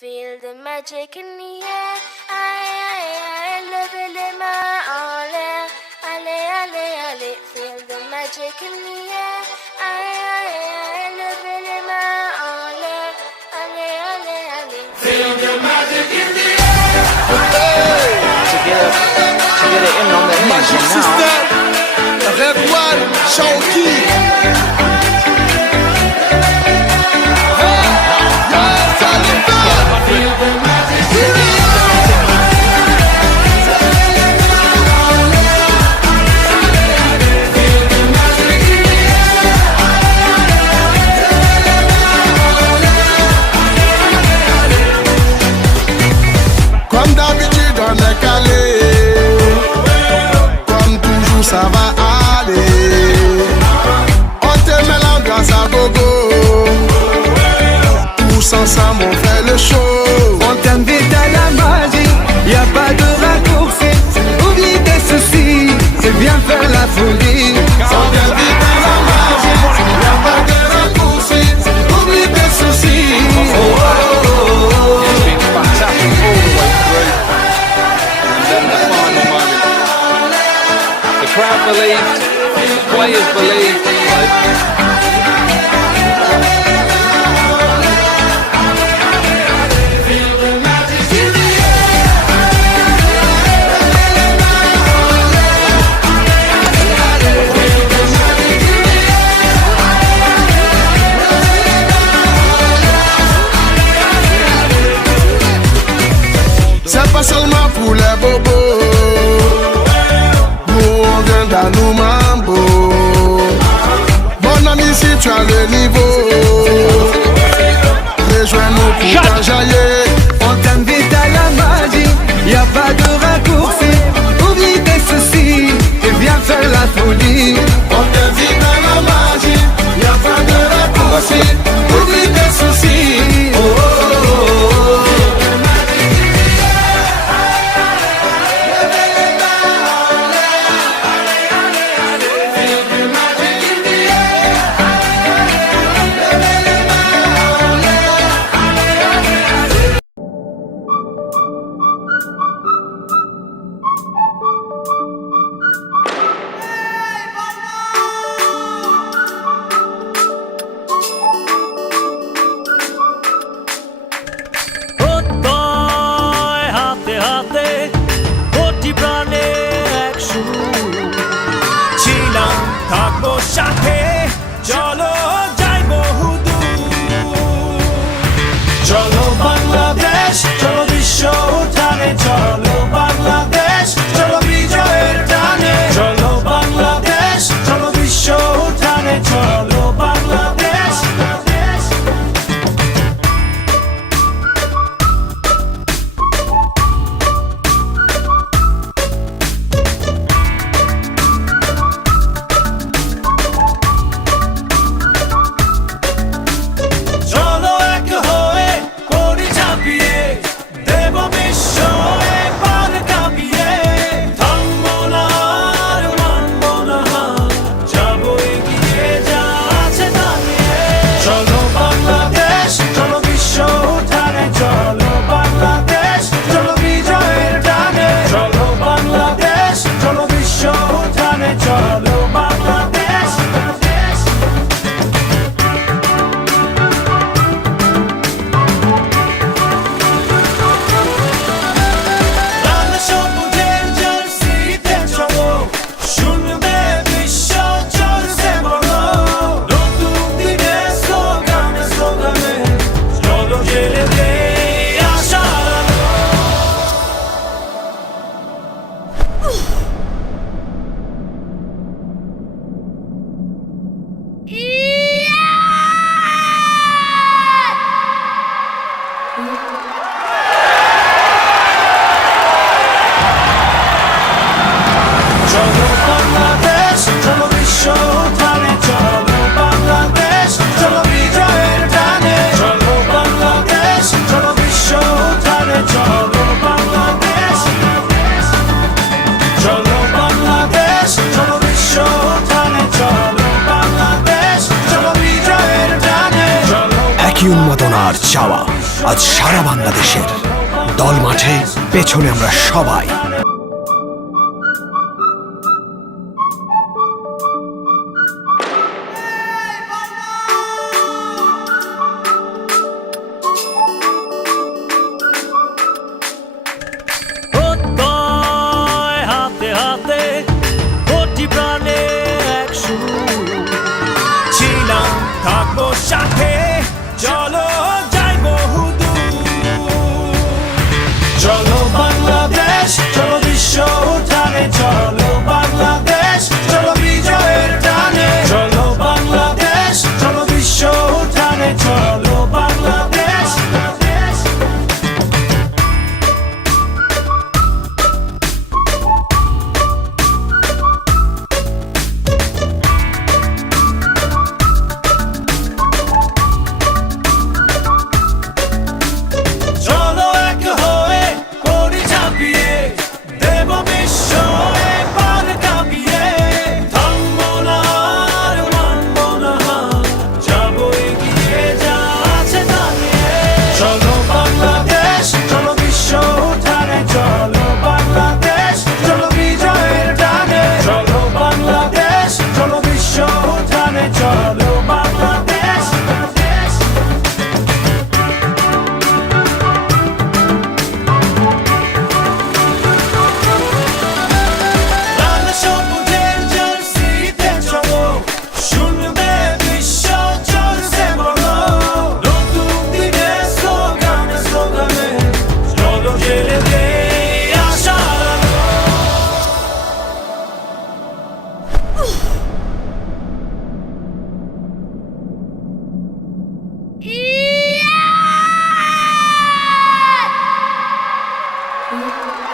Feel the magic in the air. I love it in my all. Allez, allez, allez. Feel the magic in the air. I love it in my all. Allez, allez, allez. Feel the magic in the air. To get it in on the Magic engine System, now. Red One, Shawky. Comme d'habitude on est calé, comme toujours ça va aller. On te met l'ambiance à gogo, tous ensemble on fait le show. On t'invite à la magie, y a pas de raccourci. Oublie tes soucis, c'est bien faire la folie. On t'invite à la magie, y a pas de raccourci. Oublie tes soucis. It's been fantastic all the way through. And then the final moment. The crowd believed, the players believed. C'est pas seulement pour les bobos, nous on vient dans nos mambo. Mon ami, si tu as le niveau, rejoins-nous pour t'enjailler. On t'invite à la magie, y a pas de raccourci. Oublie tes soucis, et viens faire la folie. On t'invite à la magie, y a pas de raccourci. Oublie tes soucis. Oh, oh, oh, oh. প্রত্যয় হাতে হাতে কোটি প্রাণে এক সুর ছিলাম থাকবো সাথে চলো যাই বহুদূর চলো বাংলাদেশ চলো বিশ্ব উঠানে চলো বাংলাদেশ চলো বিজয়ের টানে চলো বাংলাদেশ চলো বিশ্ব উঠানে চলো বাংলাদেশ চলো এক হয়ে করি ঝাঁপিয়ে দেব বিশ্ব এবার কাঁপিয়ে থামবো না আর মানবো না যাবো এগিয়ে যা আছে দাঁড়িয়ে চলো বাংলাদেশ চলো বিশ্ব উঠানে চলো বাংলাদেশ চলো বিজয়ের টানে চলো বাংলাদেশ চলো বিশ্ব উঠানে চলো বাংলাদেশ লাল সবুজের জার্সিতে চলো শুনবে বিশ্ব চলছে বলো নতুন দিনে স্লোগানে স্লোগানে চলো জেলে দে আশার আলো চলো বাংলাদেশ চলো বিশ্ব উঠানে চলো বাংলাদেশ চলো বিজয়ের টানে চলো বাংলাদেশ চলো বিশ্ব উঠানে চলো বাংলাদেশ চলো বাংলাদেশ চলো বিশ্ব উঠানে চলো বাংলাদেশ চলো বিজয়ের টানে চলো একই উন্মাদনার চাওয়া আজ সারা বাংলাদেশের দল মাঠে, পেছনে আমরা সবাই। হাতে হাতে কোটি প্রাণে এক সুর ছিলাম থাকবো সাথে চলো যাই বহুদূর চলো বাংলাদেশ চলো বিশ্ব উঠানে চলো বাংলাদেশ চলো বিজয়ের টানে চলো বাংলাদেশ চলো বিশ্ব উঠানে চলো বাংলাদেশ চলো এক হয়ে পড়ি ঝাঁপিয়ে দেব বিশ্ব এবার কাঁপিয়ে থামবো না আর মানবো না যাবো এগিয়ে যা আছে দাঁড়িয়ে চলো বাংলাদেশ চলো বিশ্ব উঠানে চলো বাংলাদেশ চলো বিজয়ের টানে চলো বাংলাদেশ চলো বিশ্ব উঠানে চলো বাংলাদেশ লাল সবুজের জার্সিতে চলো শুনবে বিশ্ব চলছে বলো নতুন দিনের স্লোগানে স্লোগানে চলো জেলে দে আশার আলো Yeah!